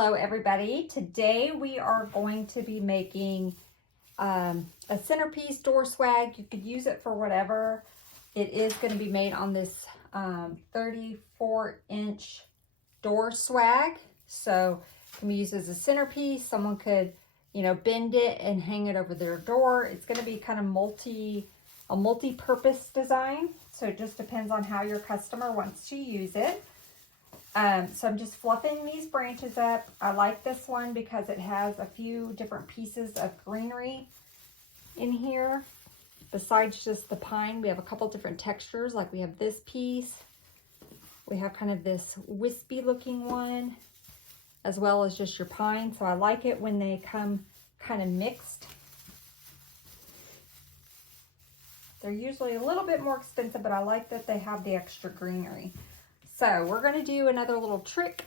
Hello everybody. Today we are going to be making a centerpiece door swag. You could use it for whatever. It is going to be made on this 34-inch door swag. So it can be used as a centerpiece. Someone could, you know, bend it and hang it over their door. It's going to be kind of a multi-purpose design. So it just depends on how your customer wants to use it. So I'm just fluffing these branches up. I like this one because it has a few different pieces of greenery in here. Besides just the pine, we have a couple different textures. Like we have this piece. We have kind of this wispy looking one, as well as just your pine. So I like it when they come kind of mixed. They're usually a little bit more expensive, but I like that they have the extra greenery. So we're going to do another little trick.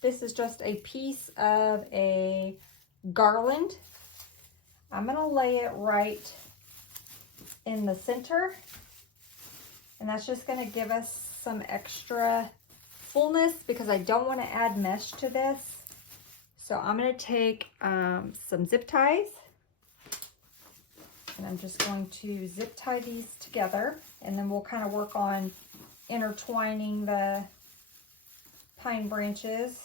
This is just a piece of a garland. I'm going to lay it right in the center. And that's just going to give us some extra fullness because I don't want to add mesh to this. So I'm going to take some zip ties. And I'm just going to zip tie these together. And then we'll kind of work on intertwining the pine branches.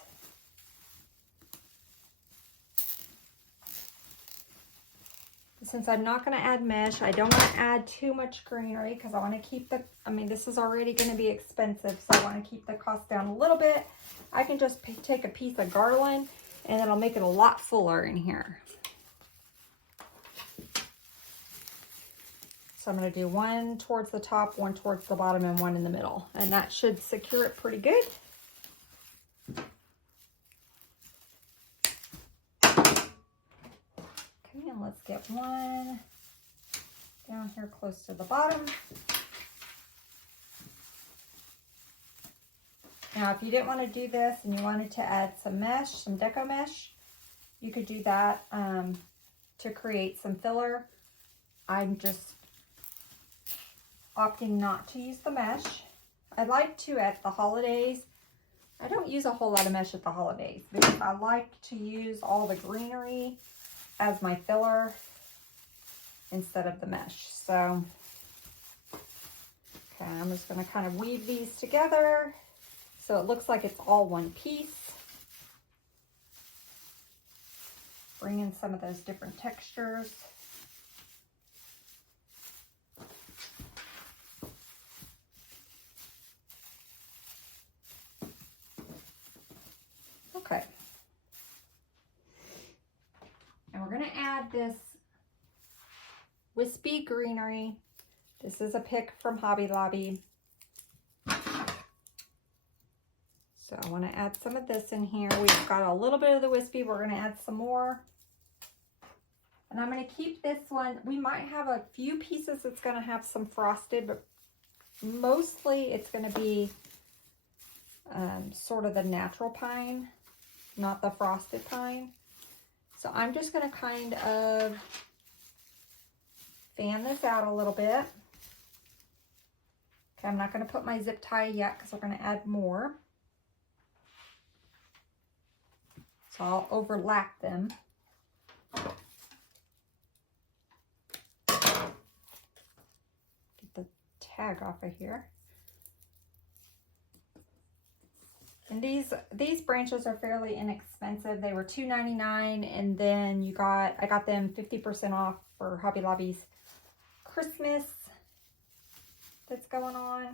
Since I'm not going to add mesh, I don't want to add too much greenery because I want to keep the, this is already going to be expensive, so I want to keep the cost down a little bit. I can just take a piece of garland and it'll make it a lot fuller in here. So I'm going to do one towards the top, one towards the bottom, and one in the middle. And that should secure it pretty good. Come in, let's get one down here close to the bottom. Now, if you didn't want to do this and you wanted to add some mesh, some deco mesh, you could do that to create some filler. I'm just opting not to use the mesh. I like to at the holidays. I don't use a whole lot of mesh at the holidays because I like to use all the greenery as my filler instead of the mesh. So, okay, I'm just going to kind of weave these together so it looks like it's all one piece. Bring in some of those different textures. Okay. And we're going to add this wispy greenery. This is a pick from Hobby Lobby. So I want to add some of this in here. We've got a little bit of the wispy. We're going to add some more. And I'm going to keep this one. We might have a few pieces that's going to have some frosted, but mostly it's going to be sort of the natural pine, not the frosted pine. So I'm just going to kind of fan this out a little bit. Okay, I'm not going to put my zip tie yet because we're going to add more. So I'll overlap them. Get the tag off of here. And these branches are fairly inexpensive. They were $2.99, and then I got them 50% off for Hobby Lobby's Christmas that's going on.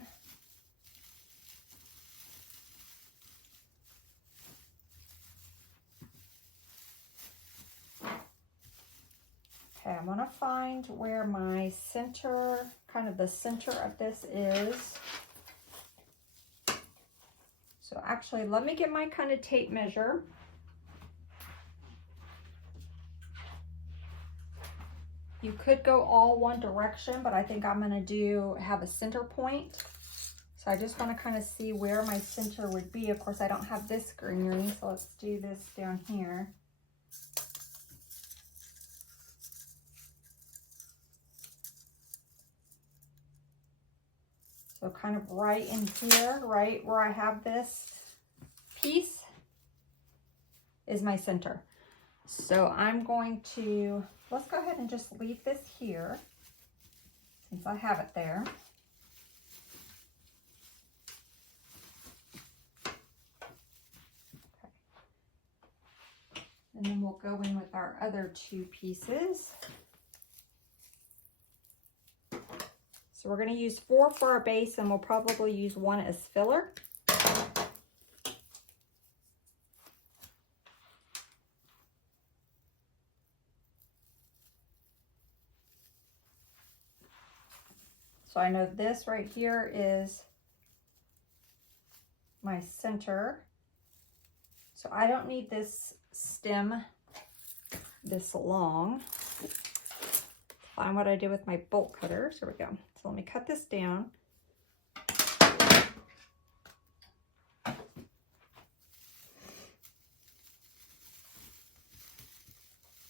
Okay, I'm gonna find where my center, kind of the center of this is. So actually, let me get my kind of tape measure. You could go all one direction, but I think I'm going to have a center point. So I just want to kind of see where my center would be. Of course, I don't have this greenery, so let's do this down here. So kind of right in here, right where I have this piece is my center. So I'm going to, let's go ahead and just leave this here since I have it there. And then we'll go in with our other two pieces. So we're going to use 4 for our base, and we'll probably use 1 as filler. So I know this right here is my center. So I don't need this stem this long. Find what I did with my bolt cutters. Here we go. So let me cut this down. I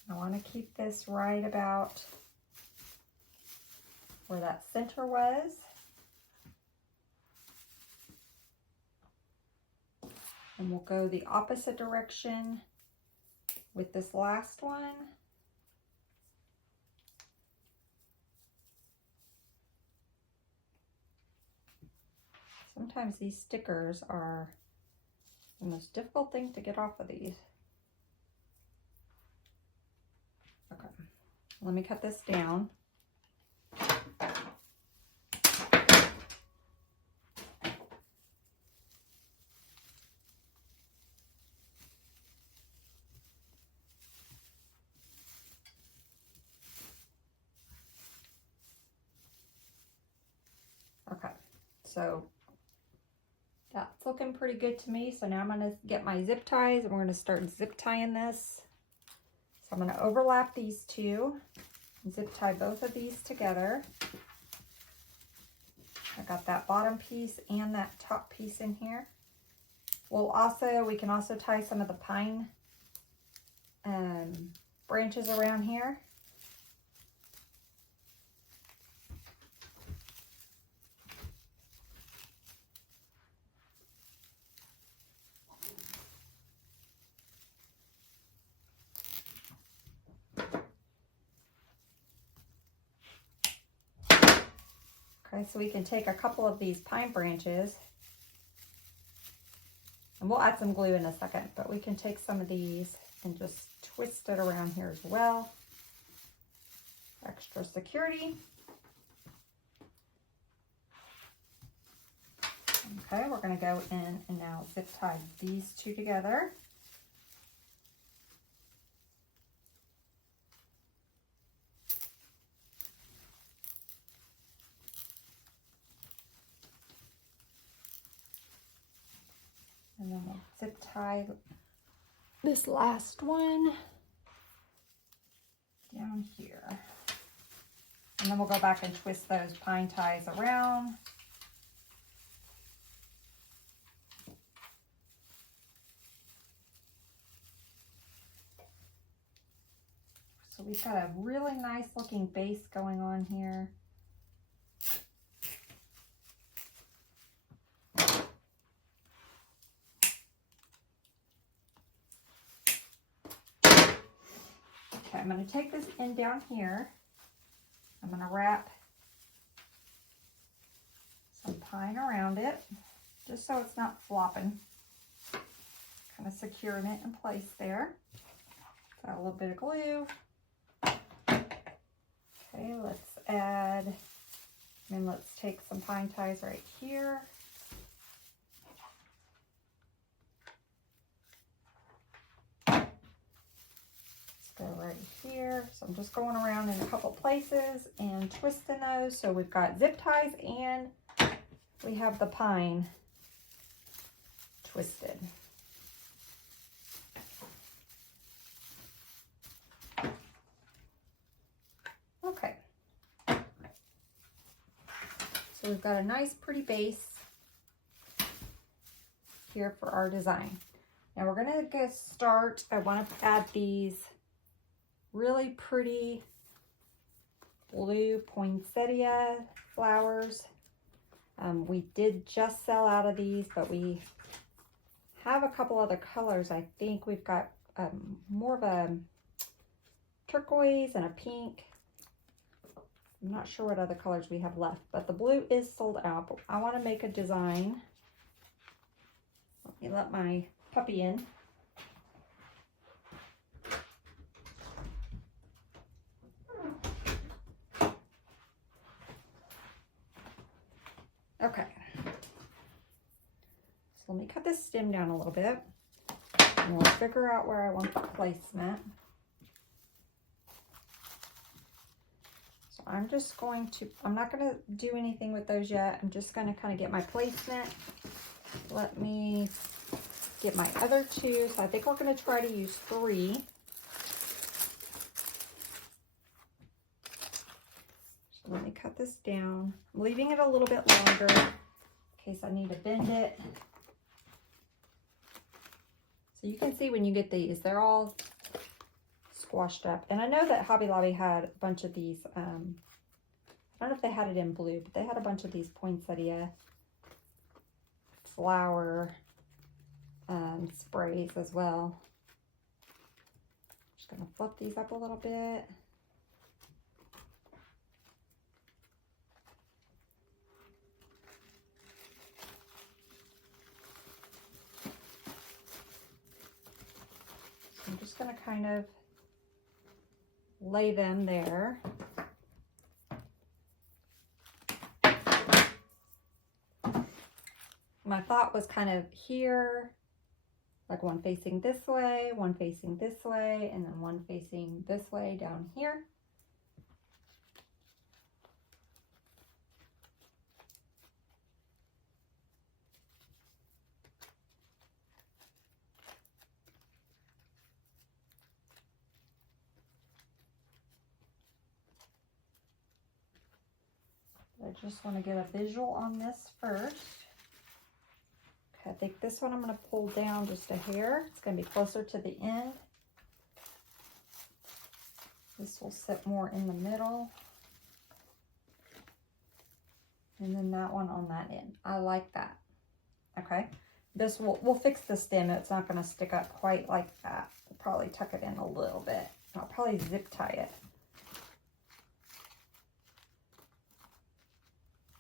want to keep this right about where that center was. And we'll go the opposite direction with this last one. Sometimes these stickers are the most difficult thing to get off of these. Okay, let me cut this down. Okay, so that's looking pretty good to me. So now I'm going to get my zip ties and we're going to start zip tying this. So I'm going to overlap these two, zip tie both of these together. I got that bottom piece and that top piece in here. We can also tie some of the pine branches around here. Okay, so we can take a couple of these pine branches, and we'll add some glue in a second, but we can take some of these and just twist it around here as well. Extra security. Okay, we're going to go in and now zip tie these two together. And then we'll zip tie this last one down here. And then we'll go back and twist those pine ties around. So we've got a really nice looking base going on here. Okay, I'm going to take this end down here. I'm going to wrap some pine around it, just so it's not flopping. Kind of securing it in place there. Got a little bit of glue. Okay, let's add, and let's take some pine ties right here. Let's go right here. So I'm just going around in a couple places and twisting those. So we've got zip ties and we have the pine twisted. Okay, so we've got a nice pretty base here for our design. Now we're going to get start. I want to add these really pretty blue poinsettia flowers. We did just sell out of these, but we have a couple other colors. I think we've got more of a turquoise and a pink. I'm not sure what other colors we have left, but the blue is sold out. But I want to make a design. Let me let my puppy in. Okay. So let me cut this stem down a little bit, and we'll figure out where I want the placement. So I'm just going to, I'm not going to do anything with those yet. I'm just going to kind of get my placement. Let me get my other two. So I think we're going to try to use 3. So let me cut this down. I'm leaving it a little bit longer in case I need to bend it. So you can see when you get these, they're all squashed up. And I know that Hobby Lobby had a bunch of these, I don't know if they had it in blue, but they had a bunch of these poinsettia flower sprays as well. Just gonna fluff these up a little bit. So I'm just gonna kind of lay them there. My thought was kind of here, like one facing this way, one facing this way, and then one facing this way down here. I just want to get a visual on this first. Okay, I think this one I'm going to pull down just a hair. It's going to be closer to the end. This will sit more in the middle. And then that one on that end. I like that. Okay. This we'll fix the stem. It's not going to stick up quite like that. We'll probably tuck it in a little bit. I'll probably zip tie it.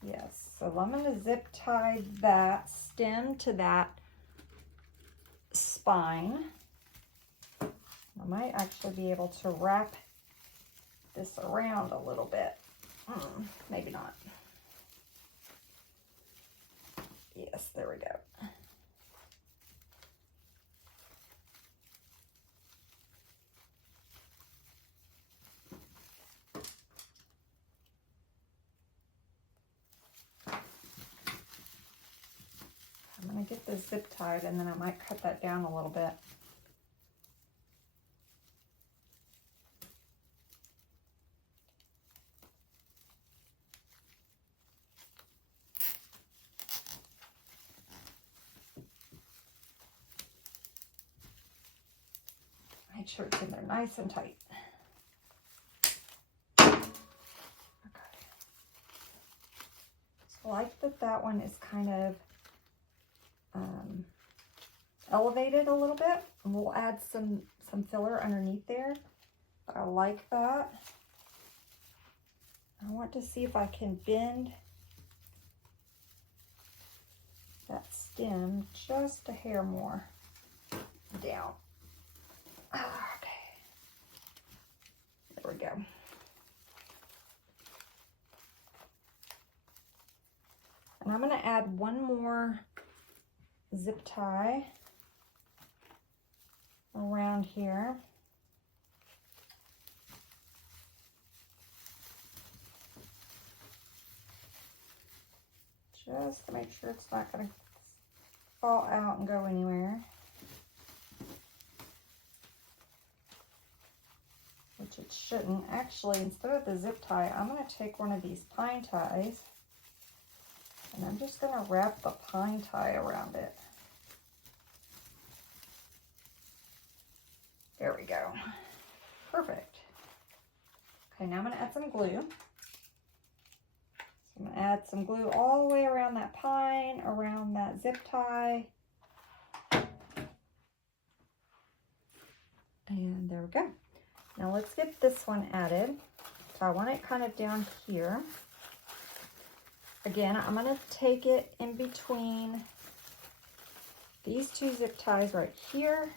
Yes, so I'm going to zip tie that stem to that spine. I might actually be able to wrap this around a little bit. Maybe not. Yes, there we go. I'm going to get this zip tied and then I might cut that down a little bit. Make sure it's in there nice and tight. Okay. So I like that one is kind of elevated a little bit, and we'll add some filler underneath there. But I like that. I want to see if I can bend that stem just a hair more down. Okay, there we go. And I'm going to add one more zip tie around here. Just to make sure it's not going to fall out and go anywhere. Which it shouldn't. Actually, instead of the zip tie, I'm going to take one of these pine ties and I'm just going to wrap the pine tie around it. There we go. Perfect. Okay, now I'm going to add some glue. So I'm going to add some glue all the way around that pine, around that zip tie. And there we go. Now let's get this one added. So I want it kind of down here. Again, I'm going to take it in between these two zip ties right here.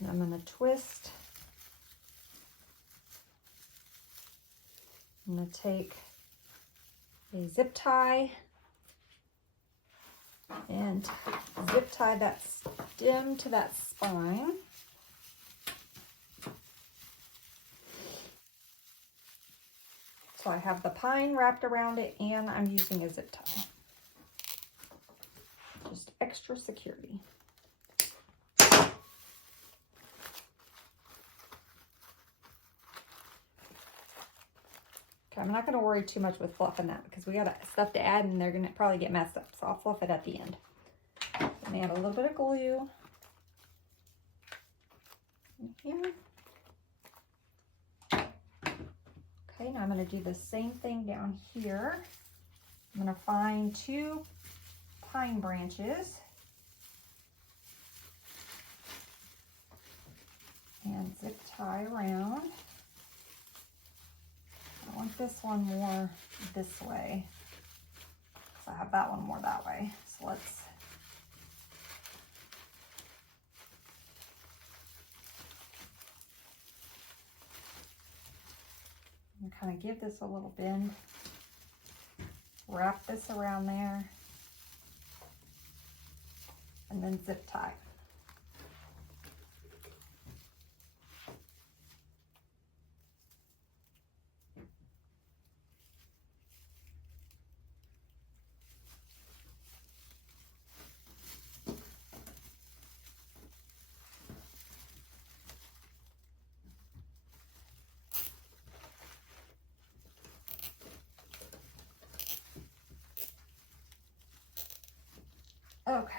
And I'm going to twist. I'm going to take a zip tie and zip tie that stem to that spine. So I have the pine wrapped around it and I'm using a zip tie. Just extra security. I'm not going to worry too much with fluffing that because we got stuff to add and they're going to probably get messed up. So I'll fluff it at the end. And add a little bit of glue in here. Okay, now I'm going to do the same thing down here. I'm going to find 2 pine branches and zip tie around. I want this one more this way. So I have that one more that way. So let's kind of give this a little bend. Wrap this around there. And then zip tie. Okay.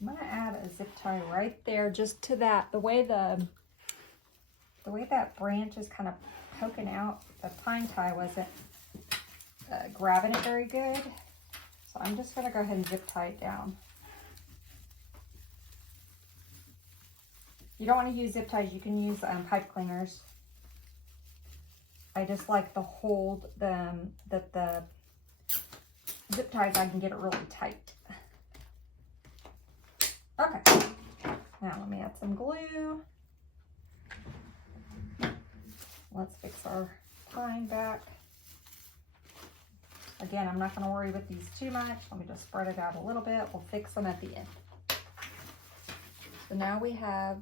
I'm going to add a zip tie right there just to that, the way that branch is kind of poking out, the pine tie wasn't grabbing it very good. So I'm just going to go ahead and zip tie it down. You don't want to use zip ties, you can use pipe cleaners. I just like the hold, that the zip ties, I can get it really tight. Okay, now let me add some glue. Let's fix our pine back. Again, I'm not going to worry with these too much. Let me just spread it out a little bit. We'll fix them at the end. So now we have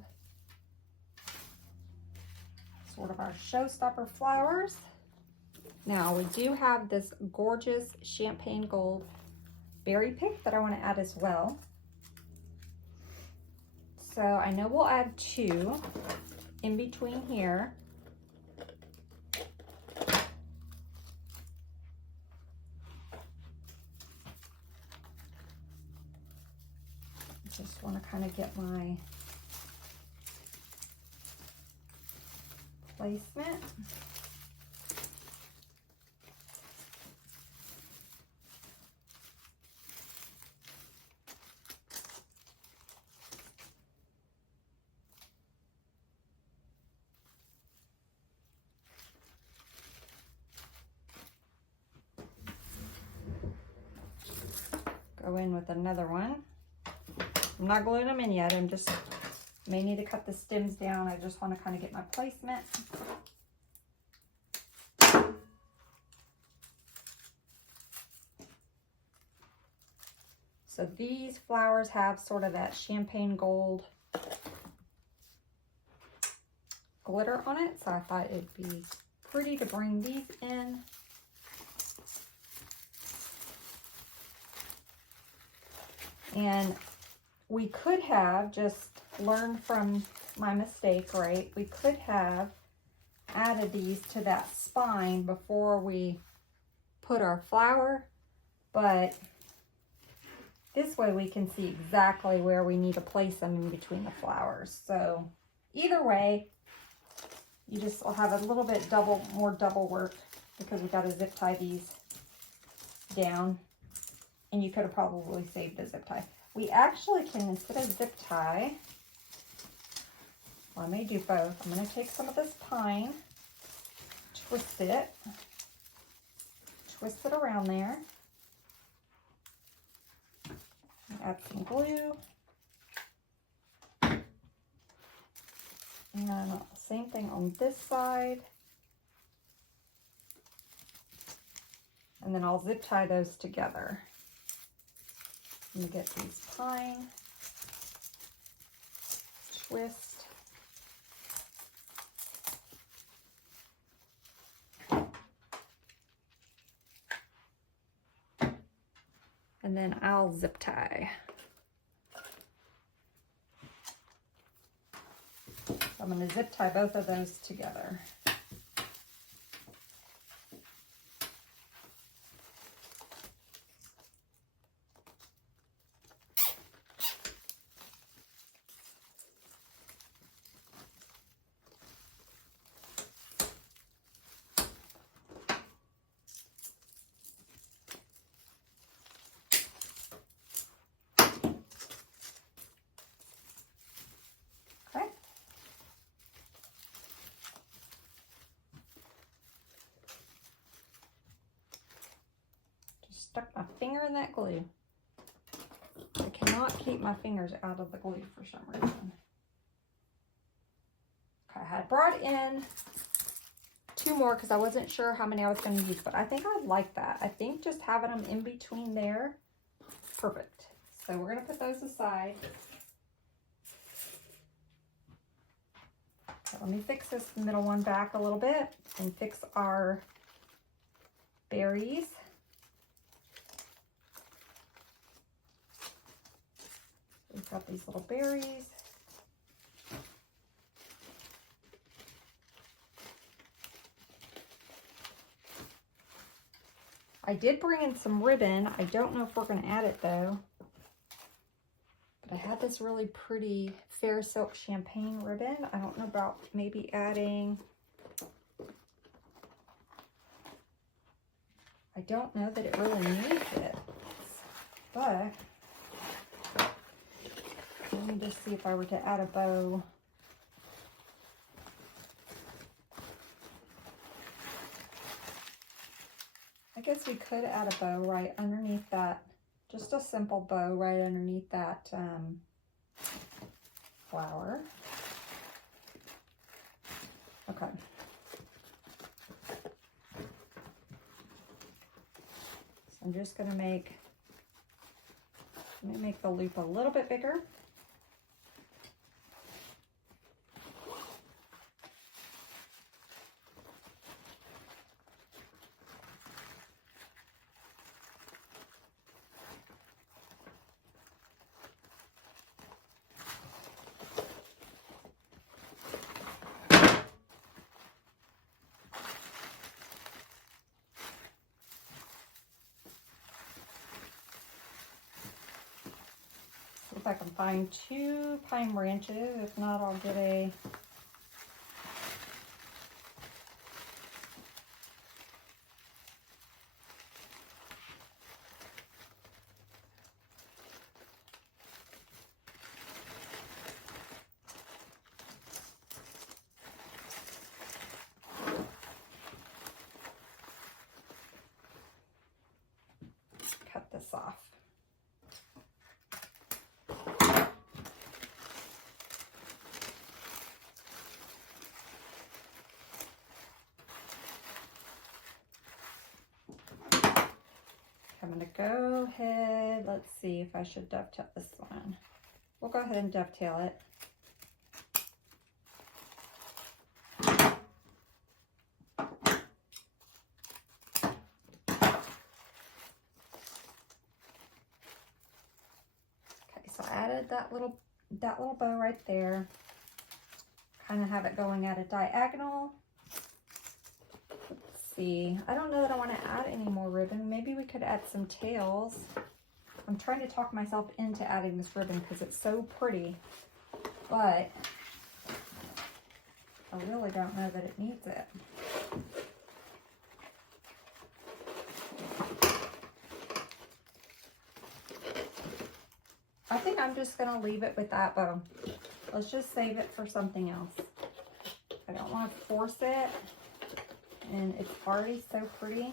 sort of our showstopper flowers. Now we do have this gorgeous champagne gold berry pick that I want to add as well. So I know we'll add 2 in between here. Just want to kind of get my placement. Go in with another one. I'm not gluing them in yet. I'm just, may need to cut the stems down. I just want to kind of get my placement. So these flowers have sort of that champagne gold glitter on it. So I thought it'd be pretty to bring these in. And we could have just learned from my mistake, right? We could have added these to that spine before we put our flower, but This way we can see exactly where we need to place them in between the flowers. So either way, you just will have a little bit more double work because we got to zip tie these down. And you could have probably saved the zip tie. We actually can, instead of zip tie, well, I may do both. I'm going to take some of this pine, twist it around there. Add some glue. And same thing on this side. And then I'll zip tie those together. Let me get these pine, twist. And then I'll zip tie. So I'm going to zip tie both of those together. Stuck my finger in that glue. I cannot keep my fingers out of the glue for some reason. Okay, I had brought in 2 more because I wasn't sure how many I was going to use, but I think I like that. I think just having them in between there, perfect. So we're going to put those aside. So let me fix this middle one back a little bit and fix our berries. We've got these little berries. I did bring in some ribbon. I don't know if we're going to add it though. But I had this really pretty Farrisilk champagne ribbon. I don't know about maybe adding. I don't know that it really needs it. But let me just see if I were to add a bow. I guess we could add a bow right underneath that, just a simple bow right underneath that flower. Okay. So I'm just going to let me make the loop a little bit bigger. If I can find 2 pine branches. If not, I'll get a cut this off. I'm going to go ahead, let's see if I should dovetail this one. We'll go ahead and dovetail it. Okay, so I added that little bow right there. Kind of have it going at a diagonal. See, I don't know that I want to add any more ribbon. Maybe we could add some tails. I'm trying to talk myself into adding this ribbon because it's so pretty, but I really don't know that it needs it. I think I'm just going to leave it with that bow. Let's just save it for something else. I don't want to force it, and it's already so pretty.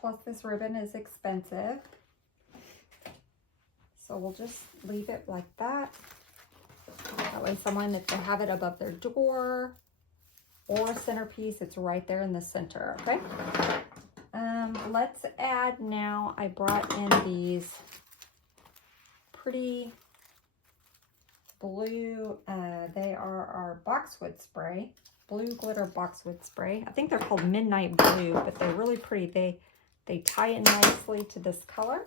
Plus this ribbon is expensive. So we'll just leave it like that. That way someone, if they have it above their door or centerpiece, it's right there in the center, okay? Let's add now, I brought in these pretty blue, they are our Boxwood spray, blue glitter Boxwood spray. I think they're called Midnight Blue, but they're really pretty. They tie in nicely to this color.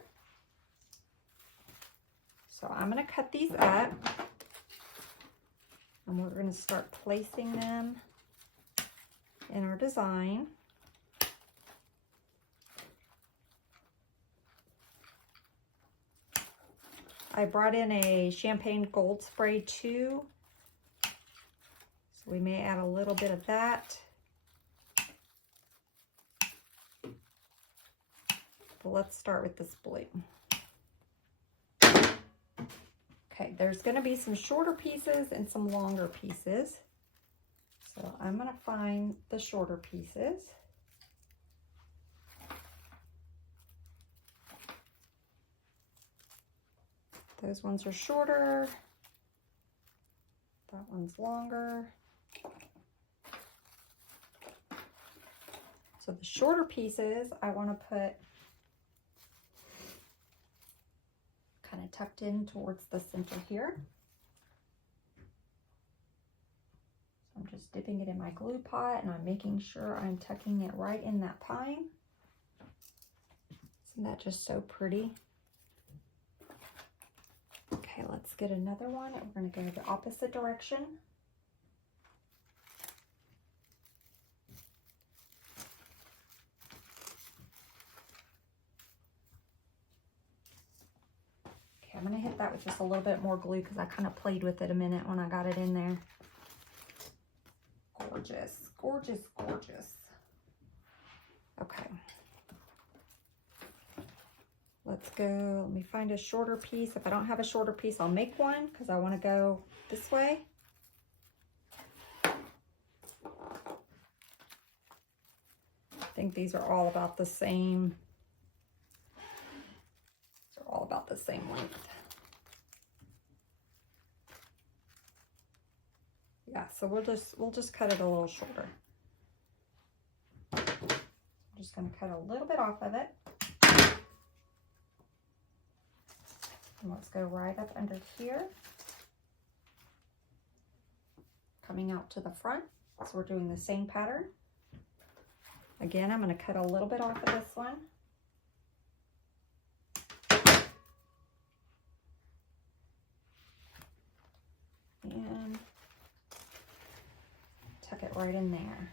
So I'm going to cut these up, and we're going to start placing them in our design. I brought in a champagne gold spray too, so we may add a little bit of that. But let's start with this blue. Okay, there's going to be some shorter pieces and some longer pieces. So I'm going to find the shorter pieces. Those ones are shorter. That one's longer. So the shorter pieces I want to put kind of tucked in towards the center here. So I'm just dipping it in my glue pot, and I'm making sure I'm tucking it right in that pine. Isn't that just so pretty? Okay, let's get another one. We're going to go the opposite direction. Okay, I'm going to hit that with just a little bit more glue because I kind of played with it a minute when I got it in there. Gorgeous, gorgeous, gorgeous. Okay. Let's go, let me find a shorter piece. If I don't have a shorter piece, I'll make one because I want to go this way. I think these are all about the same. They're all about the same length. Yeah, so we'll just cut it a little shorter. I'm just going to cut a little bit off of it. And let's go right up under here, coming out to the front. So we're doing the same pattern. Again, I'm going to cut a little bit off of this one. And tuck it right in there.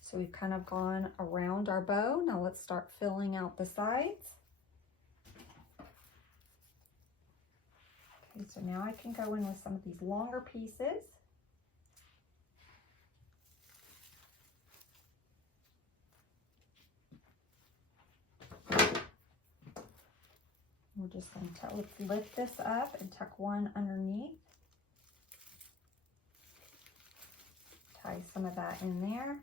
So we've kind of gone around our bow. Now let's start filling out the sides. Okay, so now I can go in with some of these longer pieces. We're just going to lift this up and tuck one underneath. Tie some of that in there.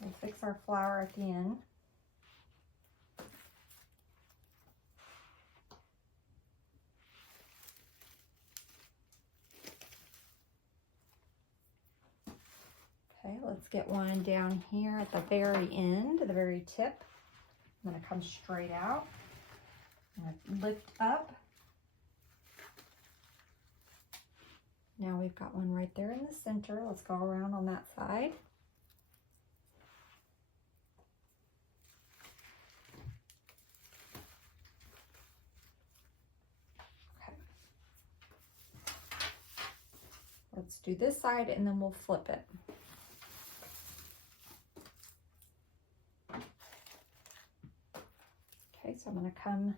We'll fix our flower at the end. Okay, let's get one down here at the very end, the very tip. I'm going to come straight out. I'm going to lift up. Now we've got one right there in the center. Let's go around on that side. Okay. Let's do this side and then we'll flip it. So I'm going to come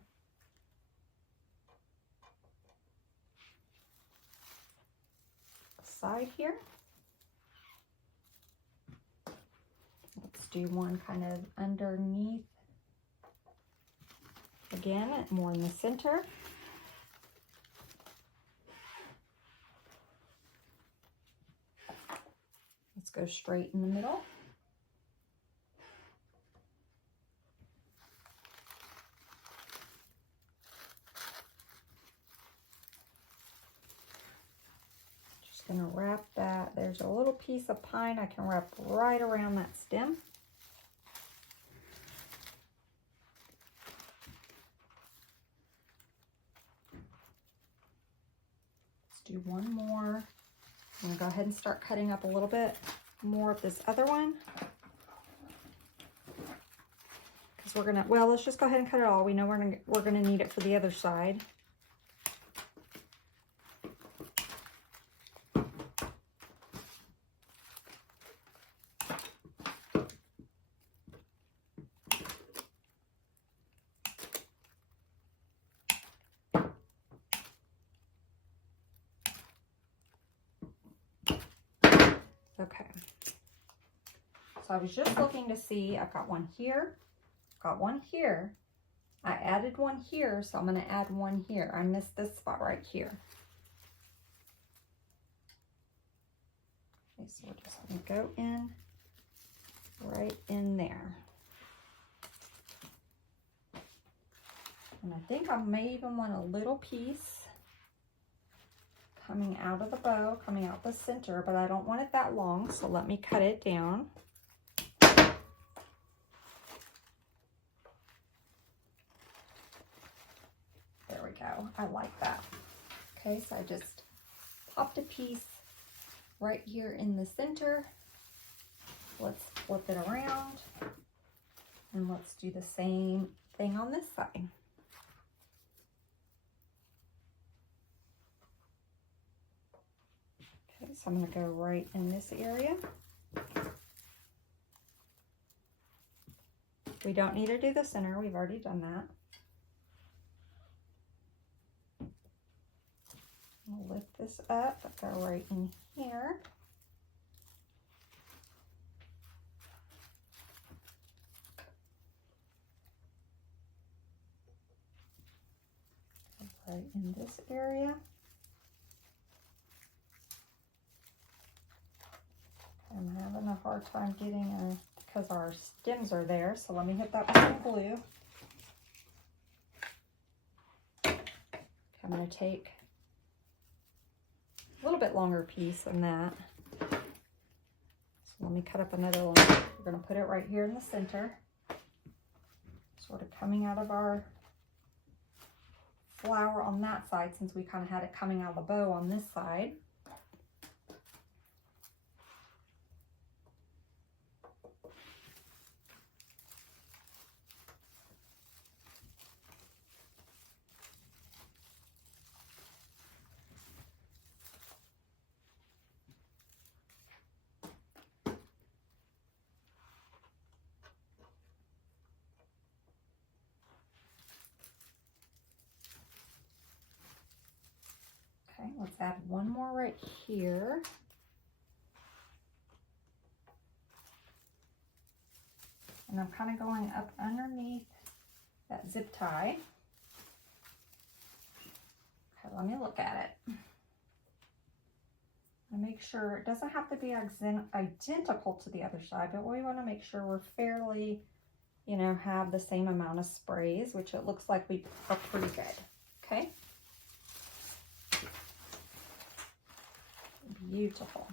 side here. Let's do one kind of underneath. Again, more in the center. Let's go straight in the middle. Just gonna wrap that. There's a little piece of pine I can wrap right around that stem. Do one more. I'm gonna go ahead and start cutting up a little bit more of this other one. Because we're gonna, well, let's just go ahead and cut it all. We know we're gonna need it for the other side. Okay, so I was just looking to see, I've got one here, got one here, I added one here, so I'm going to add one here. I missed this spot right here. Okay, so we're just going to go in, right in there. And I think I may even want a little piece coming out of the bow, coming out the center, but I don't want it that long, so let me cut it down. There we go. I like that. Okay, so I just popped a piece right here in the center. Let's flip it around and let's do the same thing on this side. Okay, so I'm going to go right in this area. We don't need to do the center. We've already done that. I'll lift this up, go right in here. Right in this area. I'm having a hard time getting because our stems are there, so let me hit that with some glue. Okay, I'm going to take a little bit longer piece than that. So let me cut up another one. We're going to put it right here in the center, sort of coming out of our flower on that side, since we kind of had it coming out of the bow on this side. Okay, let's add one more right here. And I'm kind of going up underneath that zip tie. Okay, let me look at it. And make sure it doesn't have to be identical to the other side, but we want to make sure we're fairly, you know, have the same amount of sprays, which it looks like we are pretty good. Okay. Beautiful.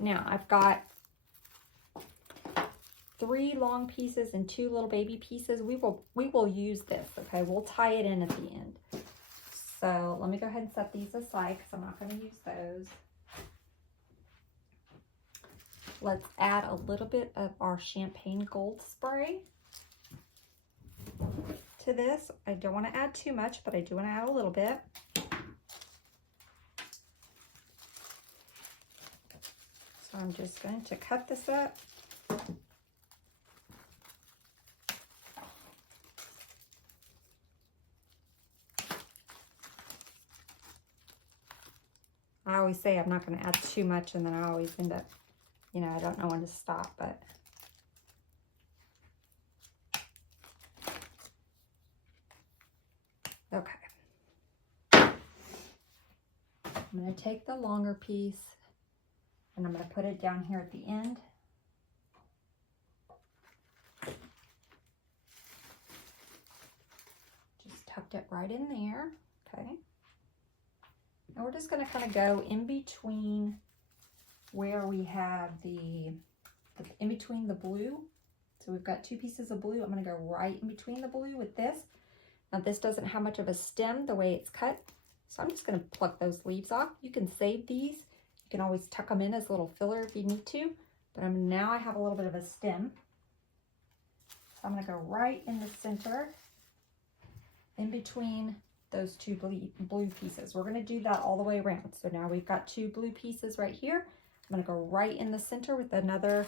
Now I've got 3 long pieces and 2 little baby pieces. We will use this. Okay, we'll tie it in at the end. So let me go ahead and set these aside because I'm not going to use those. Let's add a little bit of our champagne gold spray to this. I don't want to add too much, but I do want to add a little bit. So I'm just going to cut this up. I always say I'm not going to add too much, and then I always end up, you know, I don't know when to stop, but. Okay. I'm going to take the longer piece and I'm going to put it down here at the end. Just tucked it right in there. Okay. Now we're just going to kind of go in between where we have in between the blue. So we've got 2 pieces of blue. I'm going to go right in between the blue with this. Now this doesn't have much of a stem the way it's cut, so I'm just going to pluck those leaves off. You can save these. You can always tuck them in as a little filler if you need to, but now I have a little bit of a stem. So I'm going to go right in the center, in between those 2 blue pieces. We're going to do that all the way around. So now we've got 2 blue pieces right here. I'm going to go right in the center with another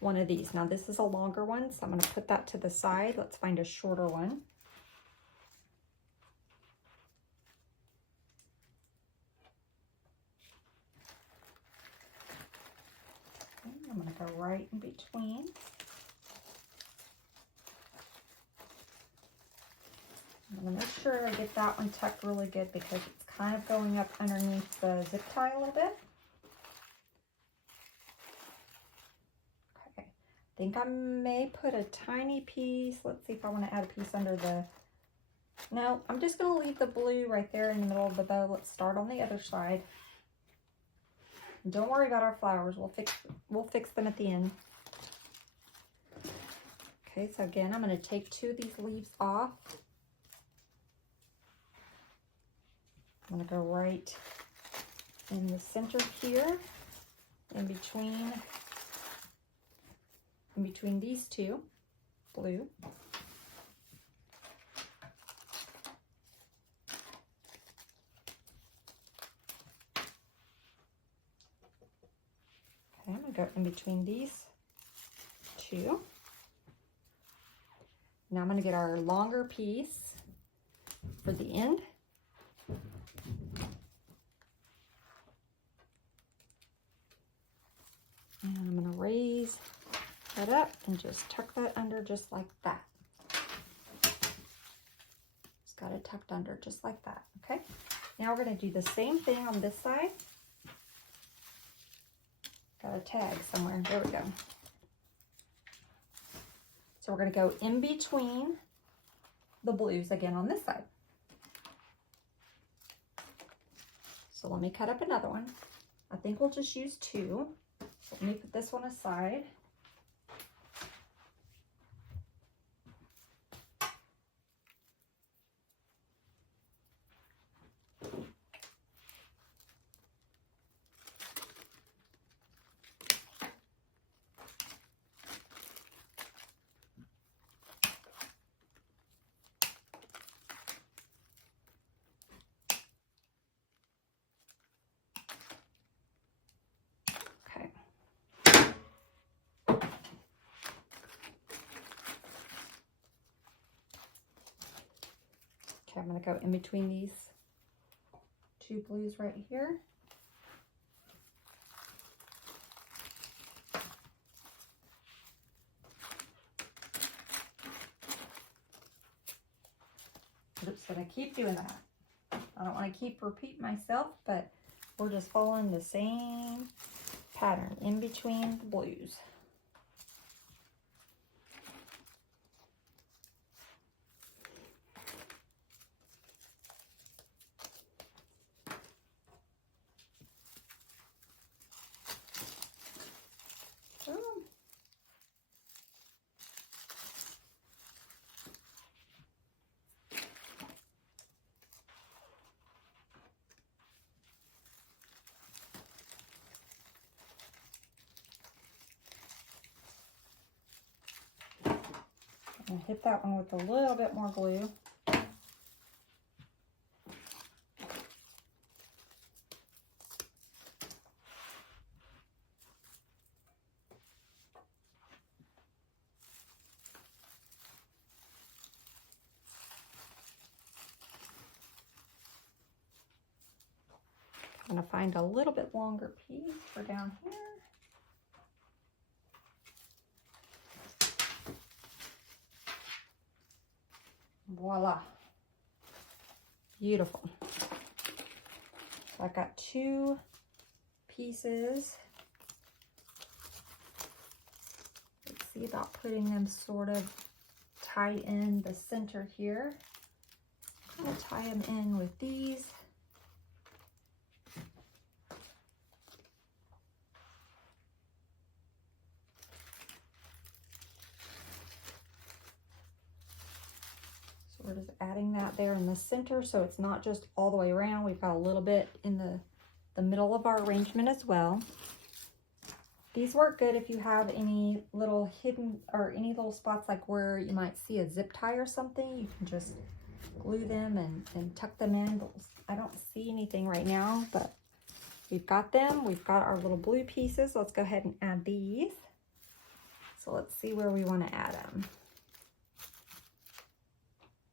one of these. Now this is a longer one, so I'm going to put that to the side. Let's find a shorter one. I'm going to go right in between. I'm going to make sure I get that one tucked really good because it's kind of going up underneath the zip tie a little bit. Okay, I think I may put a tiny piece. Let's see if I want to add a piece under the... No, I'm just going to leave the blue right there in the middle of the bow. Let's start on the other side. Don't worry about our flowers. We'll fix them at the end. Okay, so again, I'm going to take 2 of these leaves off. I'm going to go right in the center here, in between these 2 blue. Okay, I'm going to go in between these 2. Now I'm going to get our longer piece for the end. And I'm going to raise that up and just tuck that under just like that. Just got it tucked under just like that, okay? Now we're going to do the same thing on this side. Got a tag somewhere. There we go. So we're going to go in between the blues again on this side. So let me cut up another one. I think we'll just use 2. So let me put this one aside. Okay, I'm going to go in between these 2 blues right here. Oops, going to keep doing that. I don't want to keep repeating myself, but we're just following the same pattern in between the blues. And hit that one with a little bit more glue. I'm going to find a little bit longer piece for down here. Voila. Beautiful. So I got 2 pieces. Let's see about putting them sort of tied in the center here. I'm going to tie them in with these. We're just adding that there in the center so it's not just all the way around. We've got a little bit in the middle of our arrangement as well. These work good if you have any little hidden or any little spots like where you might see a zip tie or something. You can just glue them and tuck them in. But I don't see anything right now, but we've got them. We've got our little blue pieces. Let's go ahead and add these. So let's see where we want to add them.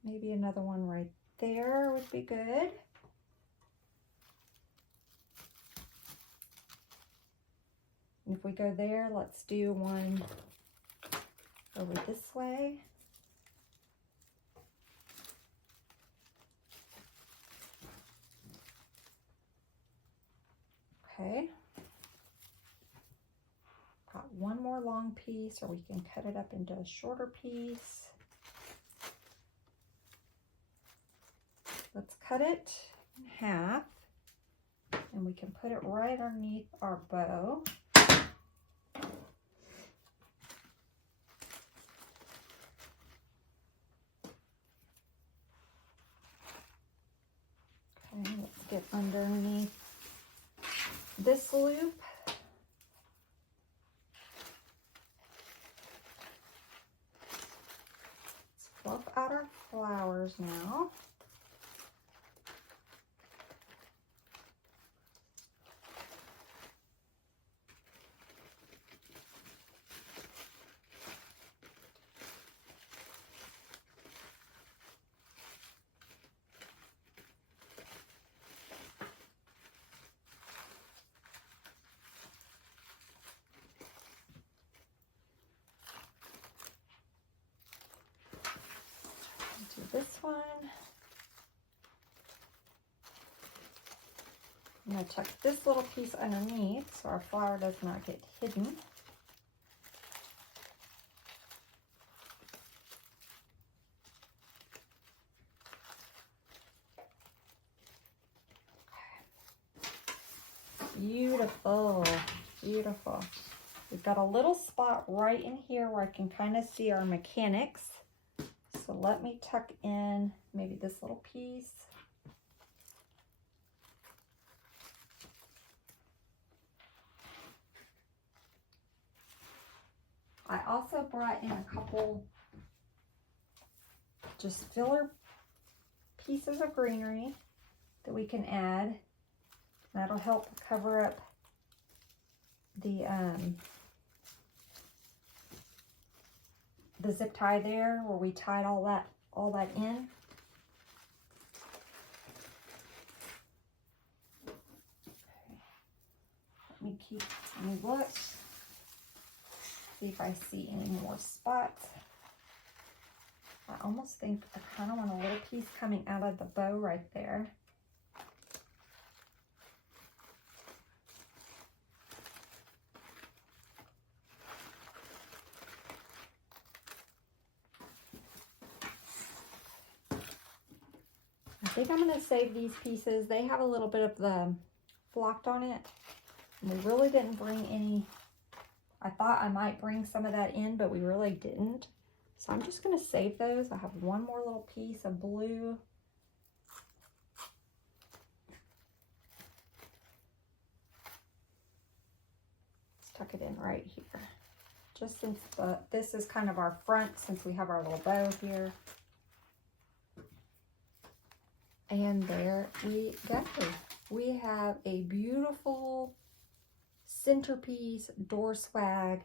Maybe another one right there would be good. And if we go there, let's do one over this way. Okay. Got one more long piece, or we can cut it up into a shorter piece. Let's cut it in half, and we can put it right underneath our bow. Okay, let's get underneath this loop. Let's fluff out our flowers now. Do this one. I'm going to tuck this little piece underneath so our flower does not get hidden. Beautiful, beautiful. We've got a little spot right in here where I can kind of see our mechanics. So let me tuck in maybe this little piece. I also brought in a couple just filler pieces of greenery that we can add. That'll help cover up the zip tie there where we tied all that in. Okay. Let me look, see if I see any more spots. I almost think I kind of want a little piece coming out of the bow right there. I think I'm going to save these pieces. They have a little bit of the flocked on it. And we really didn't bring any. I thought I might bring some of that in, but we really didn't. So I'm just going to save those. I have one more little piece of blue. Let's tuck it in right here. Just since this is kind of our front, since we have our little bow here. And there we go. We have a beautiful centerpiece Doorswag.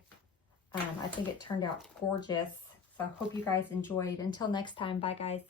I think it turned out gorgeous. So I hope you guys enjoyed. Until next time, bye guys.